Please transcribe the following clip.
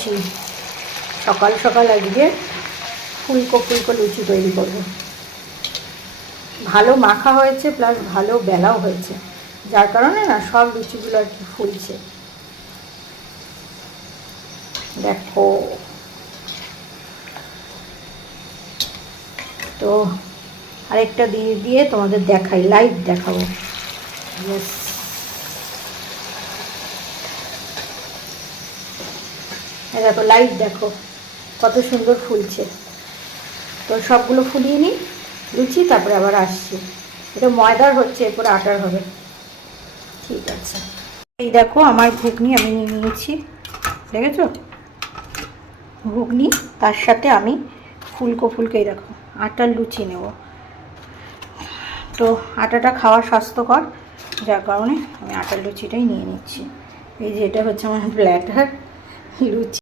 লুচি, সকাল সকাল আজকে ফুলকো ফুলকো লুচি তৈরি করব। ভালো মাখা হয়েছে প্লাস ভালো বেলাও হয়েছে, যার কারণে না সব লুচিগুলো আর কি ফুলছে। দেখো তো আরেকটা দিয়ে দিয়ে তোমাদের দেখাই, লাইভ দেখাবো। ব্যাস, দেখো লাইভ দেখো কত সুন্দর ফুলছে। তো সবগুলো ফুলিয়ে নিই লুচি, তারপরে আবার আসছি। এটা ময়দার হচ্ছে, এরপরে আটার হবে। ঠিক আছে, এই দেখো আমার ঘুগনি আমি নিয়ে নিয়েছি, দেখেছো ঘুগনি, তার সাথে আমি ফুলকো এই দেখো আটার লুচি নেব। তো আটাটা খাওয়া স্বাস্থ্যকর, যার কারণে আমি আটার লুচিটাই নিয়ে নিচ্ছি। এই যে এটা হচ্ছে আমার প্ল্যাটার লুচি।